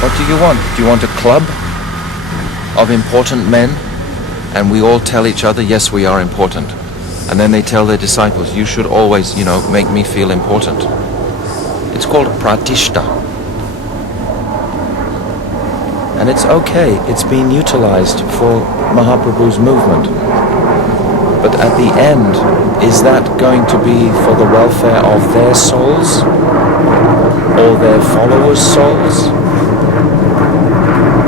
What do you want? Do you want a club of important men? And we all tell each other, yes, we are important. And then they tell their disciples, you should always, make me feel important. It's called pratishta. And it's okay. It's been utilized for Mahaprabhu's movement. But at the end, is that going to be for the welfare of their souls? Or their followers' souls?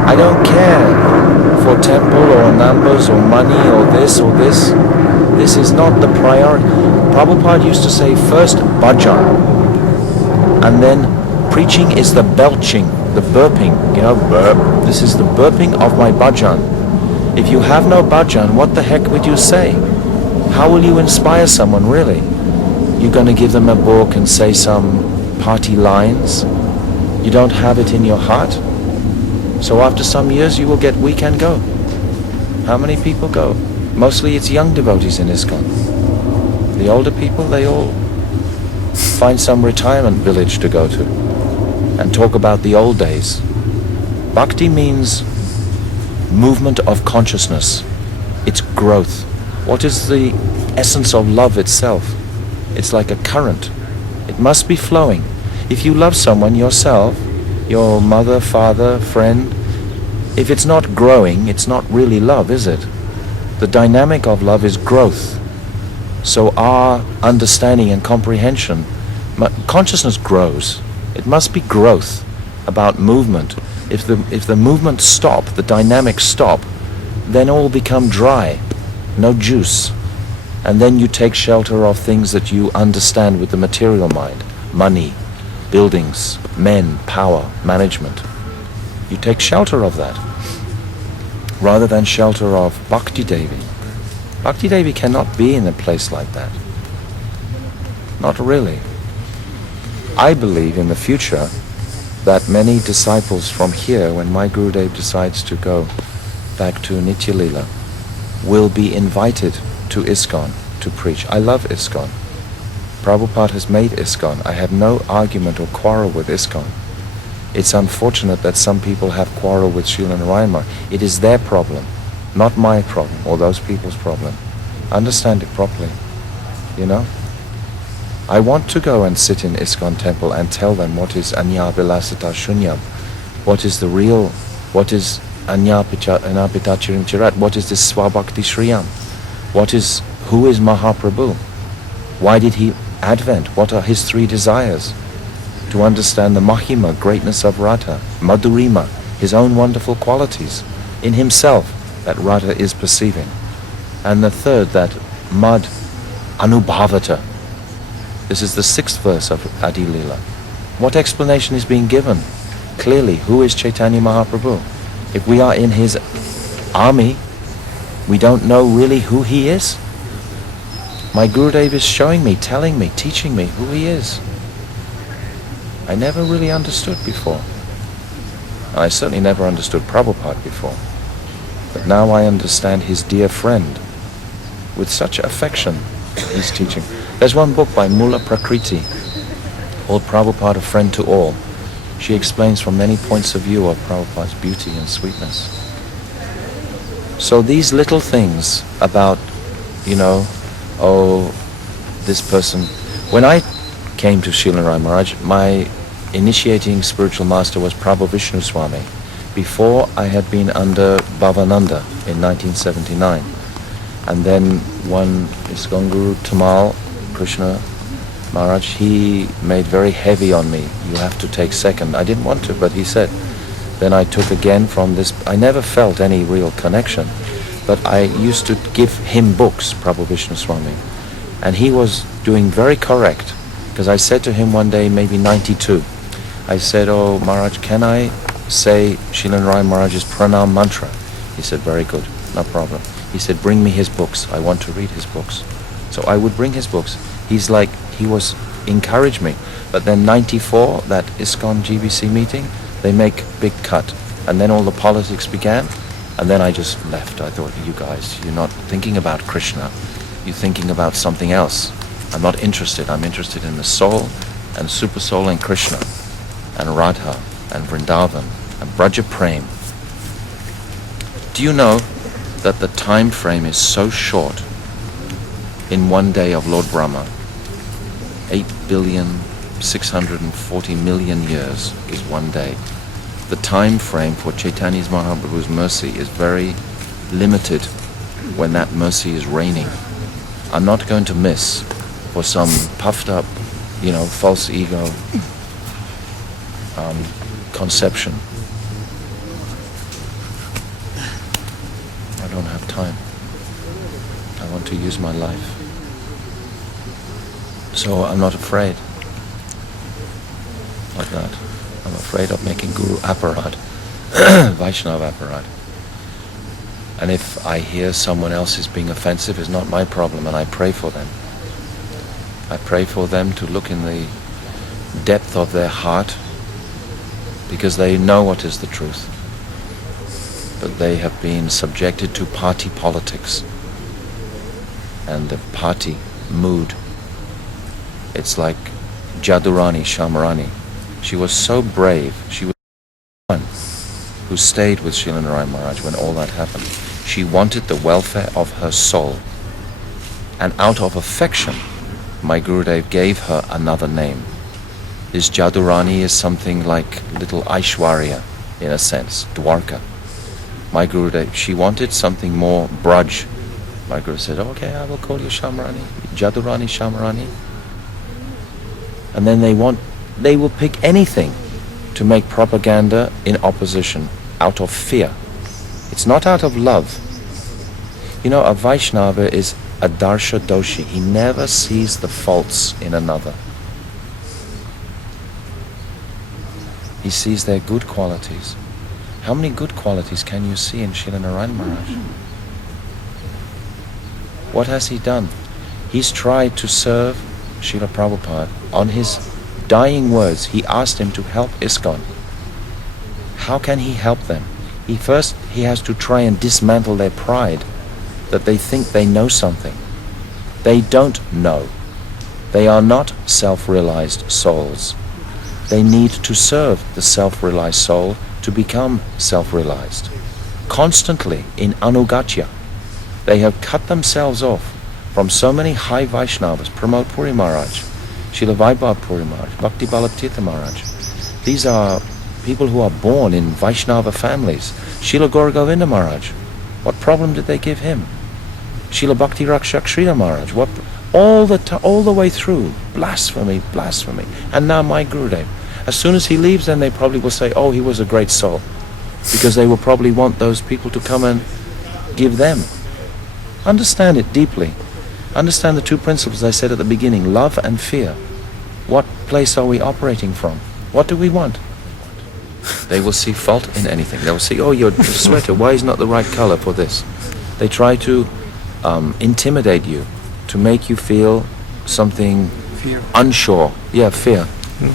I don't care for temple or numbers or money or this or this. This is not the priority. Prabhupada used to say first bhajan, and then preaching is the belching, the burping, burp. This is the burping of my bhajan. If you have no bhajan, what the heck would you say? How will you inspire someone, really? You're going to give them a book and say some party lines? You don't have it in your heart? So after some years you will get weak and go. How many people go? Mostly it's young devotees in ISKCON. The older people, they all find some retirement village to go to and talk about the old days. Bhakti means movement of consciousness. It's growth. What is the essence of love itself? It's like a current. It must be flowing. If you love someone yourself, your mother, father, friend, if it's not growing, it's not really love, is it? The dynamic of love is growth. So our understanding and comprehension, consciousness grows. It must be growth about movement. If the movements stop, the dynamics stop, then all become dry, no juice. And then you take shelter of things that you understand with the material mind, money, buildings, men, power, management. You take shelter of that rather than shelter of Bhakti Devi. Bhakti Devi cannot be in a place like that. Not really. I believe in the future that many disciples from here, when my Gurudev decides to go back to Nitya Lila, will be invited to ISKCON to preach. I love ISKCON. Prabhupada has made ISKCON. I have no argument or quarrel with ISKCON. It's unfortunate that some people have quarrel with Srila Narayan Maharaj. It is their problem, not my problem or those people's problem. Understand it properly, I want to go and sit in ISKCON temple and tell them what is Anya Vilasata Shunyam, what is the real, what is Anya Pitachirim Chirat, what is this Swabhakti Shriyam, who is Mahaprabhu, why did he advent, what are his three desires, to understand the Mahima, greatness of Radha, Madhurima, his own wonderful qualities in himself that Radha is perceiving. And the third, that Mad Anubhavata. This is the 6th verse of Adi Lila. What explanation is being given? Clearly, who is Chaitanya Mahaprabhu? If we are in his army, we don't know really who he is. My Gurudev is showing me, telling me, teaching me who he is. I never really understood before. I certainly never understood Prabhupada before. But now I understand his dear friend. With such affection, he's teaching. There's one book by Mula Prakriti called Prabhupada, A Friend to All. She explains from many points of view of Prabhupada's beauty and sweetness. So these little things about, this person. When I came to Srila Narayan Maharaj, my initiating spiritual master was Prabhu Vishnu Swami. Before, I had been under Bhavananda in 1979. And then one ISKCON Guru, Tamal Krishna Maharaj, he made very heavy on me. You have to take second. I didn't want to, but he said. Then I took again from this. I never felt any real connection. But I used to give him books, Prabhu Vishnu Swami. And he was doing very correct. Because I said to him one day, maybe 92, I said, "Oh Maharaj, can I say Srila Narayan Maharaj's pranam mantra?" He said, "Very good, no problem." He said, "Bring me his books. I want to read his books." So I would bring his books. He was encouraged me. But then 94, that ISKCON GBC meeting, they make big cut. And then all the politics began. And then I just left. I thought, you guys, you're not thinking about Krishna. You're thinking about something else. I'm not interested. I'm interested in the soul and super soul and Krishna and Radha and Vrindavan and Braja Prem. Do you know that the time frame is so short in one day of Lord Brahma? 8,640,000,000 years is one day. The time frame for Chaitanya Mahaprabhu's mercy is very limited when that mercy is raining. I'm not going to miss for some puffed up, false ego conception. I don't have time. I want to use my life. So I'm not afraid like that. I'm afraid of making Guru aparad, Vaishnava aparad. And if I hear someone else is being offensive, it's not my problem, and I pray for them. I pray for them to look in the depth of their heart, because they know what is the truth. But they have been subjected to party politics and the party mood. It's like Jadurani Shamarani. She was so brave. She was the one who stayed with Srila Narayan Maharaj when all that happened. She wanted the welfare of her soul. And out of affection, my Gurudev gave her another name. This Jadurani is something like little Aishwarya, in a sense, Dwarka. My Gurudev, she wanted something more Braj. My Guru said, okay, I will call you Shamarani, Jadurani Shamarani. And then they will pick anything to make propaganda in opposition, out of fear. It's not out of love. A Vaishnava is a darsha doshi. He never sees the faults in another. He sees their good qualities. How many good qualities can you see in Srila Narayan Maharaj? What has he done? He's tried to serve Srila Prabhupada. On his dying words, he asked him to help ISKCON. How can he help them? He has to try and dismantle their pride, that they think they know something. They don't know. They are not self-realized souls. They need to serve the self-realized soul to become self-realized. Constantly in Anugatya, they have cut themselves off from so many high Vaishnavas, Pramod Puri Maharaj, Srila Vaibhav Puri Maharaj, Bhakti Balatirtha Maharaj. These are people who are born in Vaishnava families. Srila Gaura Govinda Maharaj, what problem did they give him? Srila Bhakti Rakshak Srila Maharaj, all the way through, blasphemy. And now my Gurudev. As soon as he leaves, then they probably will say, oh, he was a great soul. Because they will probably want those people to come and give them. Understand it deeply. Understand the two principles I said at the beginning, love and fear. What place are we operating from? What do we want? They will see fault in anything. They will say, oh, your sweater, why is not the right color for this? They try to intimidate you, to make you feel something unsure. Yeah, fear.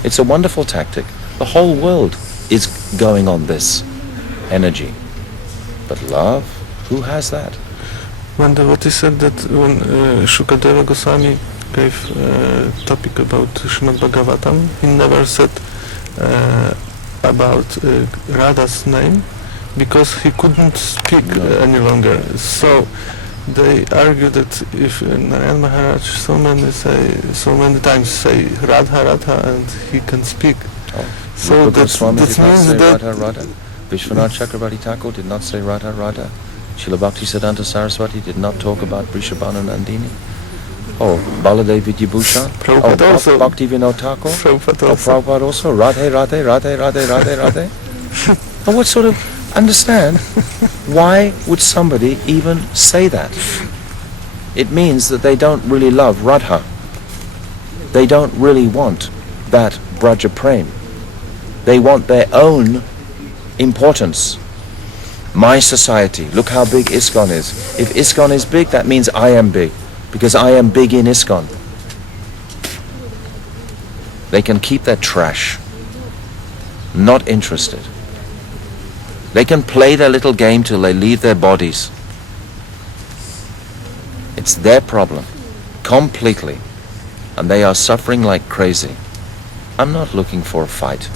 It's a wonderful tactic. The whole world is going on this energy. But love, who has that? When what is said that when Shukadeva Goswami gave topic about Srimad Bhagavatam, he never said about Radha's name because he couldn't speak any longer. So they argue that if Narayan Maharaj so many times say Radha and he can speak. Oh. So that means that Radha. Vishwanath Chakravarti Thakur did not say Radha. Srila Bhakti Siddhanta Saraswati did not talk about Vrishabhanu Nandini. Oh, Baladev Vidyabhushan. Prabhupada also. Bhakti Vinod Thakur. Prabhupada also. Radhe. And what sort of understand? Why would somebody even say that? It means that they don't really love Radha. They don't really want that Braja Prem. They want their own importance. My society, look how big ISKCON is. If ISKCON is big, that means I am big, because I am big in ISKCON. They can keep their trash. Not interested. They can play their little game till they leave their bodies. It's their problem, completely. And they are suffering like crazy. I'm not looking for a fight.